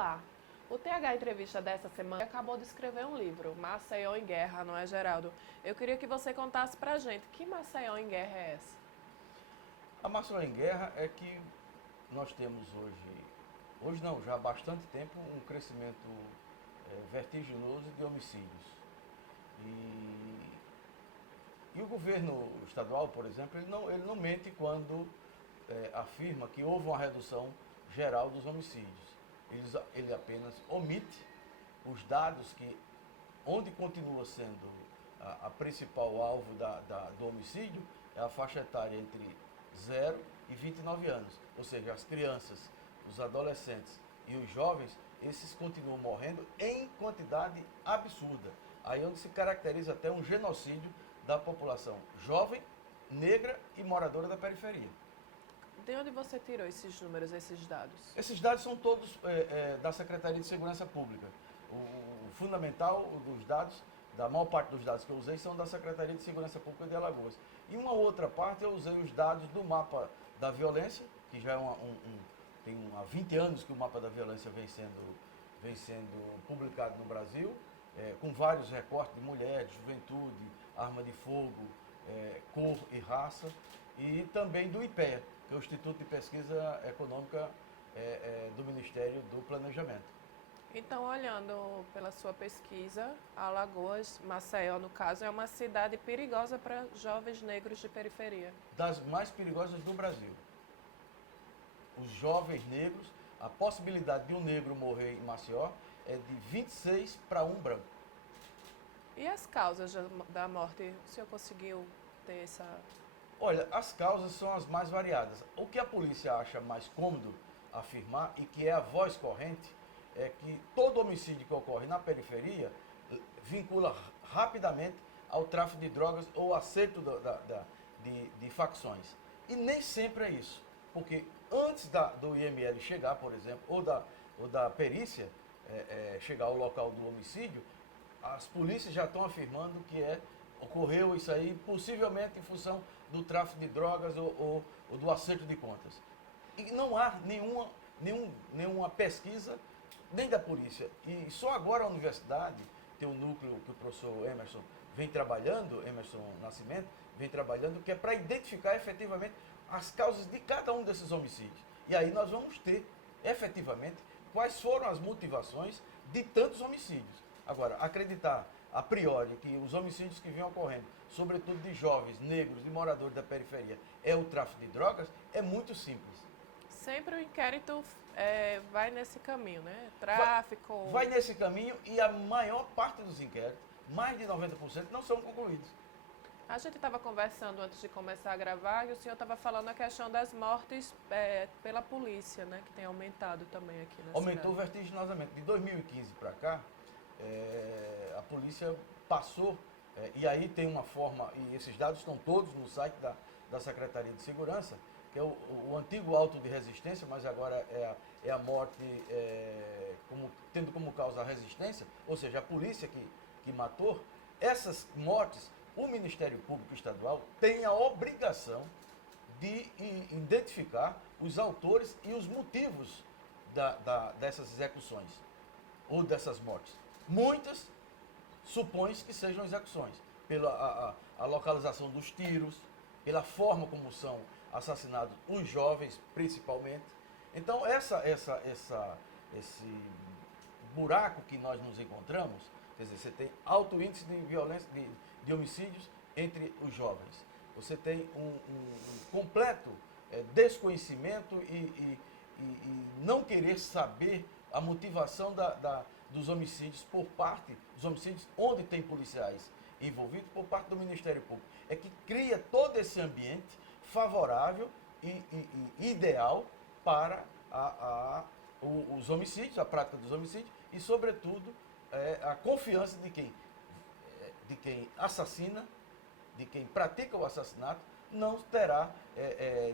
Olá! O TH Entrevista dessa semana acabou de escrever um livro, Maceió em Guerra, não é, Geraldo? Eu queria que você contasse pra gente, que Maceió em Guerra é essa? A Maceió em Guerra é que nós temos hoje não, já há bastante tempo, um crescimento vertiginoso de homicídios. E, e o governo estadual, por exemplo, ele não mente quando afirma que houve uma redução geral dos homicídios. Ele apenas omite os dados que, onde continua sendo a principal alvo do homicídio, é a faixa etária entre 0 e 29 anos. Ou seja, as crianças, os adolescentes e os jovens, esses continuam morrendo em quantidade absurda. Aí onde se caracteriza até um genocídio da população jovem, negra e moradora da periferia. De onde você tirou esses números, esses dados? Esses dados são todos da Secretaria de Segurança Pública. O fundamental dos dados, da maior parte dos dados que eu usei, são da Secretaria de Segurança Pública de Alagoas. E uma outra parte eu usei os dados do mapa da violência, que já é tem há 20 anos que o mapa da violência vem sendo publicado no Brasil, com vários recortes de mulher, de juventude, arma de fogo, cor e raça, e também do IPEA, que é o Instituto de Pesquisa Econômica do Ministério do Planejamento. Então, olhando pela sua pesquisa, Alagoas, Maceió, no caso, é uma cidade perigosa para jovens negros de periferia. Das mais perigosas do Brasil. Os jovens negros, a possibilidade de um negro morrer em Maceió é de 26 para um branco. E as causas da morte? O senhor conseguiu ter essa... Olha, as causas são as mais variadas. O que a polícia acha mais cômodo afirmar, e que é a voz corrente, é que todo homicídio que ocorre na periferia vincula rapidamente ao tráfico de drogas ou acerto de facções. E nem sempre é isso, porque antes do IML chegar, por exemplo, ou da perícia chegar ao local do homicídio, as polícias já estão afirmando que ocorreu isso aí possivelmente em função do tráfico de drogas ou do acerto de contas. E não há nenhuma pesquisa nem da polícia. E só agora a universidade tem um núcleo que o professor Emerson vem trabalhando, Emerson Nascimento, vem trabalhando, que é para identificar efetivamente as causas de cada um desses homicídios. E aí nós vamos ter, efetivamente, quais foram as motivações de tantos homicídios. Agora, acreditar a priori que os homicídios que vinham ocorrendo, sobretudo de jovens, negros e moradores da periferia, é o tráfico de drogas, é muito simples. Sempre o inquérito vai nesse caminho, né? Tráfico... Vai nesse caminho e a maior parte dos inquéritos, mais de 90%, não são concluídos. A gente estava conversando antes de começar a gravar e o senhor estava falando a questão das mortes pela polícia, né? Que tem aumentado também aqui na Aumentou cidade. vertiginosamente. De 2015 para cá, a polícia passou, e aí tem uma forma, e esses dados estão todos no site da Secretaria de Segurança, que é o antigo auto de resistência, mas agora é a morte tendo como causa a resistência, ou seja, a polícia que matou. Essas mortes, o Ministério Público Estadual tem a obrigação de identificar os autores e os motivos dessas execuções ou dessas mortes. Muitas supõe-se que sejam execuções, pela a localização dos tiros, pela forma como são assassinados os jovens, principalmente. Então, esse buraco que nós nos encontramos, quer dizer, você tem alto índice de violência, de homicídios entre os jovens. Você tem um completo desconhecimento e não querer saber a motivação dos homicídios por parte, dos homicídios onde tem policiais envolvidos, por parte do Ministério Público. É que cria todo esse ambiente favorável e ideal para os homicídios, a prática dos homicídios e, sobretudo, a confiança de quem assassina, de quem pratica o assassinato, não terá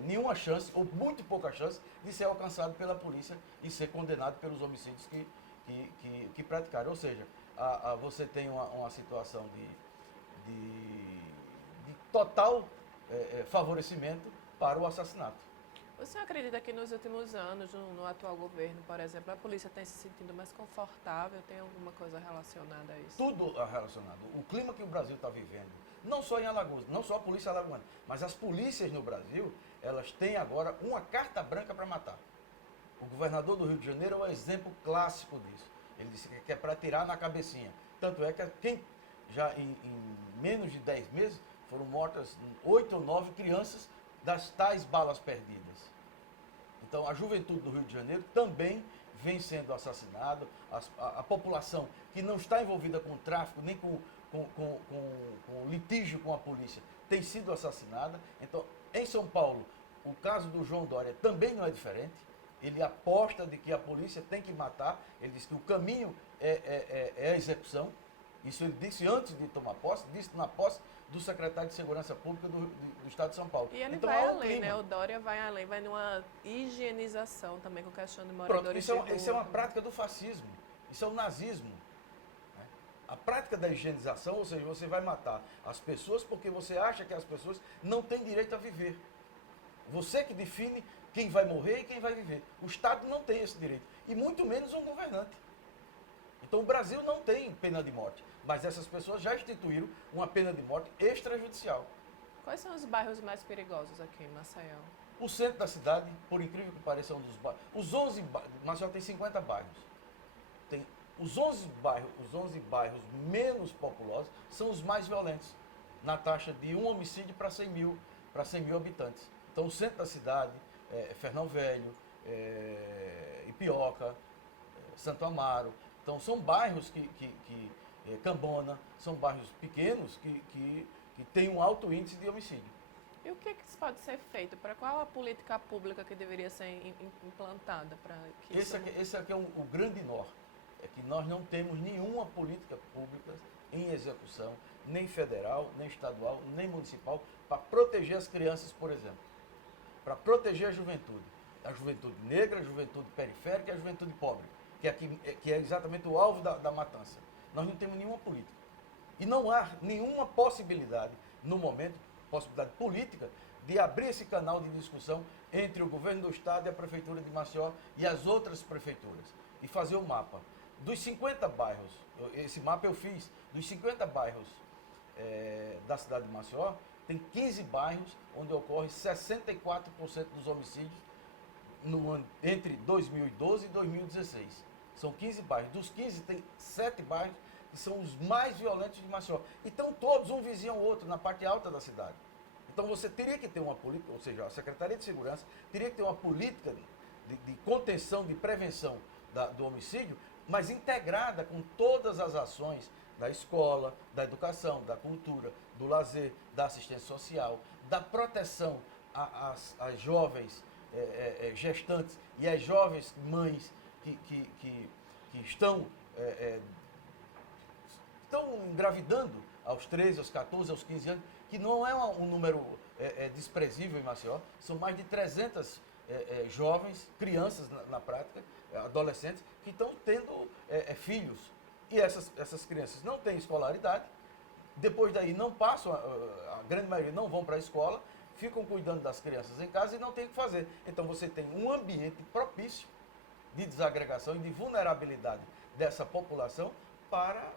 nenhuma chance, ou muito pouca chance, de ser alcançado pela polícia e ser condenado pelos homicídios que praticaram. Ou seja, você tem uma situação de total favorecimento para o assassinato. O senhor acredita que nos últimos anos, no atual governo, por exemplo, a polícia tem se sentido mais confortável? Tem alguma coisa relacionada a isso? Tudo relacionado. O clima que o Brasil está vivendo, não só em Alagoas, não só a polícia alagoana, mas as polícias no Brasil, elas têm agora uma carta branca para matar. O governador do Rio de Janeiro é um exemplo clássico disso. Ele disse que é para tirar na cabecinha. Tanto é que quem já em menos de 10 meses foram mortas 8 ou 9 crianças das tais balas perdidas. Então a juventude do Rio de Janeiro também vem sendo assassinada, a população que não está envolvida com tráfico, nem com litígio com a polícia, tem sido assassinada. Então, em São Paulo, o caso do João Dória também não é diferente. Ele aposta de que a polícia tem que matar, ele diz que o caminho é a execução. Isso ele disse antes de tomar posse, disse na posse do secretário de Segurança Pública do Estado de São Paulo. E ele então, vai há um além, clima. né? O Dória vai além, vai numa higienização também com questão de moradores Pronto, de rua. isso é uma prática do fascismo, isso é o nazismo. Né? A prática da higienização, ou seja, você vai matar as pessoas porque você acha que as pessoas não têm direito a viver. Você que define quem vai morrer e quem vai viver. O Estado não tem esse direito, e muito menos um governante. Então o Brasil não tem pena de morte, mas essas pessoas já instituíram uma pena de morte extrajudicial. Quais são os bairros mais perigosos aqui em Maceió? O centro da cidade, por incrível que pareça, é um dos bairros. Os 11 bairros, Maceió tem 50 bairros. Tem os 11 bairros menos populosos são os mais violentos, na taxa de um homicídio para 100 mil habitantes. Então o centro da cidade, Fernão Velho, Ipioca, Santo Amaro. Então são bairros Cambona, são bairros pequenos que têm um alto índice de homicídio. E o que pode ser feito? Para qual a política pública que deveria ser implantada para que Esse aqui é o grande nó. É que nós não temos nenhuma política pública em execução, nem federal, nem estadual, nem municipal, para proteger as crianças, por exemplo. Para proteger a juventude negra, a juventude periférica e a juventude pobre, que é exatamente o alvo da matança. Nós não temos nenhuma política. E não há nenhuma possibilidade, no momento, possibilidade política, de abrir esse canal de discussão entre o governo do Estado e a Prefeitura de Maceió e as outras prefeituras. E fazer um mapa. Dos 50 bairros, esse mapa eu fiz, dos 50 bairros da cidade de Maceió, tem 15 bairros onde ocorre 64% dos homicídios entre 2012 e 2016. São 15 bairros. Dos 15, tem 7 bairros que são os mais violentos de Maceió. E estão todos um vizinho ao outro, na parte alta da cidade. Então você teria que ter uma política, ou seja, a Secretaria de Segurança teria que ter uma política de contenção, de prevenção do homicídio, mas integrada com todas as ações da escola, da educação, da cultura, do lazer, da assistência social, da proteção às jovens gestantes e às jovens mães que estão engravidando aos 13, aos 14, aos 15 anos, que não é um número desprezível em Maceió, são mais de 300 jovens, crianças na prática, adolescentes, que estão tendo filhos. E essas crianças não têm escolaridade, depois daí não passam, a grande maioria não vão para a escola, ficam cuidando das crianças em casa e não tem o que fazer. Então você tem um ambiente propício de desagregação e de vulnerabilidade dessa população para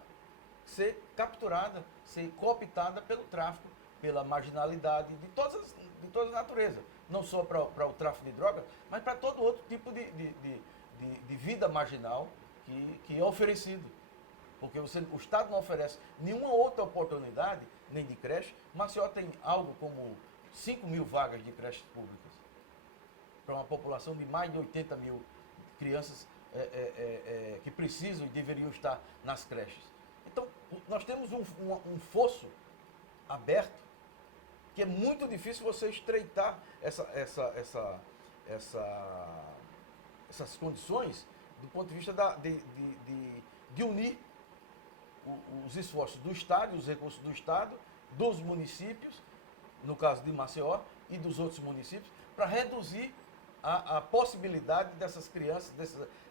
ser capturada, ser cooptada pelo tráfico, pela marginalidade de toda a natureza. Não só para o tráfico de drogas, mas para todo outro tipo de vida marginal que é oferecido. Porque o Estado não oferece nenhuma outra oportunidade, nem de creche. Maceió tem algo como 5 mil vagas de creches públicas, para uma população de mais de 80 mil crianças que precisam e deveriam estar nas creches. Então, nós temos um fosso aberto, que é muito difícil você estreitar essas condições do ponto de vista de unir os esforços do Estado, os recursos do Estado, dos municípios, no caso de Maceió, e dos outros municípios, para reduzir a possibilidade dessas crianças,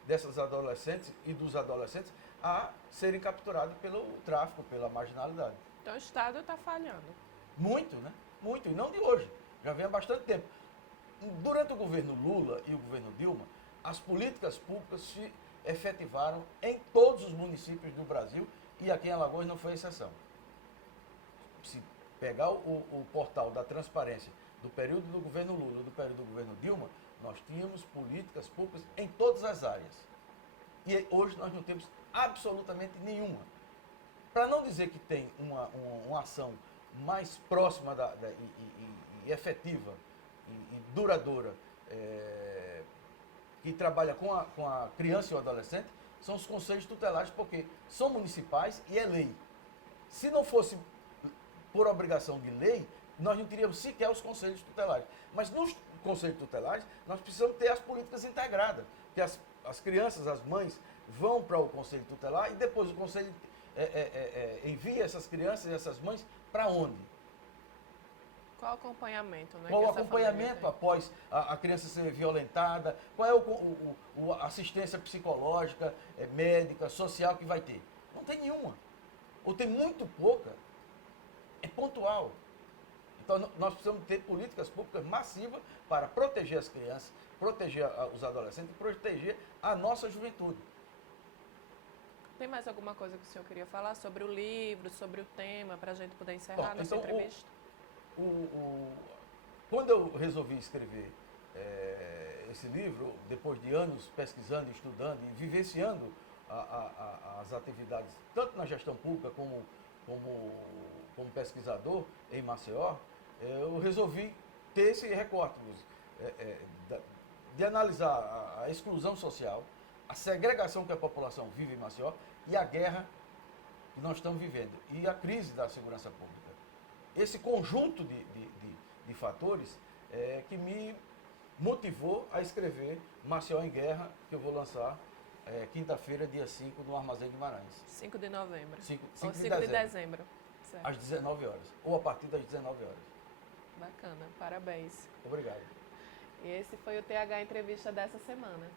dessas adolescentes e dos adolescentes a serem capturados pelo tráfico, pela marginalidade. Então o Estado está falhando. Muito, né? Muito, e não de hoje. Já vem há bastante tempo. Durante o governo Lula e o governo Dilma, as políticas públicas se efetivaram em todos os municípios do Brasil e aqui em Alagoas não foi exceção. Se pegar o portal da transparência do período do governo Lula e do período do governo Dilma, nós tínhamos políticas públicas em todas as áreas. E hoje nós não temos absolutamente nenhuma. Para não dizer que tem uma ação mais próxima e efetiva e duradoura, que trabalha com a criança e o adolescente, são os conselhos tutelares, porque são municipais e é lei. Se não fosse por obrigação de lei, nós não teríamos sequer os conselhos tutelares. Mas nos conselhos tutelares, nós precisamos ter as políticas integradas, que as crianças, as mães, vão para o conselho tutelar e depois o conselho envia essas crianças e essas mães para onde? Qual o acompanhamento, né? Qual o acompanhamento após a criança ser violentada? Qual é a assistência psicológica, médica, social que vai ter? Não tem nenhuma. Ou tem muito pouca. É pontual. Então, nós precisamos ter políticas públicas massivas para proteger as crianças, proteger os adolescentes, proteger a nossa juventude. Tem mais alguma coisa que o senhor queria falar sobre o livro, sobre o tema, para a gente poder encerrar nossa entrevista? Quando eu resolvi escrever esse livro, depois de anos pesquisando, estudando e vivenciando as atividades, tanto na gestão pública como pesquisador em Maceió, eu resolvi ter esse recorte de analisar a exclusão social, a segregação que a população vive em Maceió e a guerra que nós estamos vivendo e a crise da segurança pública. Esse conjunto de fatores que me motivou a escrever Maceió em Guerra, que eu vou lançar quinta-feira, dia 5, no Armazém Guimarães. 5 de novembro. 5 de dezembro. Certo. Às 19 horas, ou a partir das 19 horas. Bacana, parabéns. Obrigado. E esse foi o TH Entrevista dessa semana.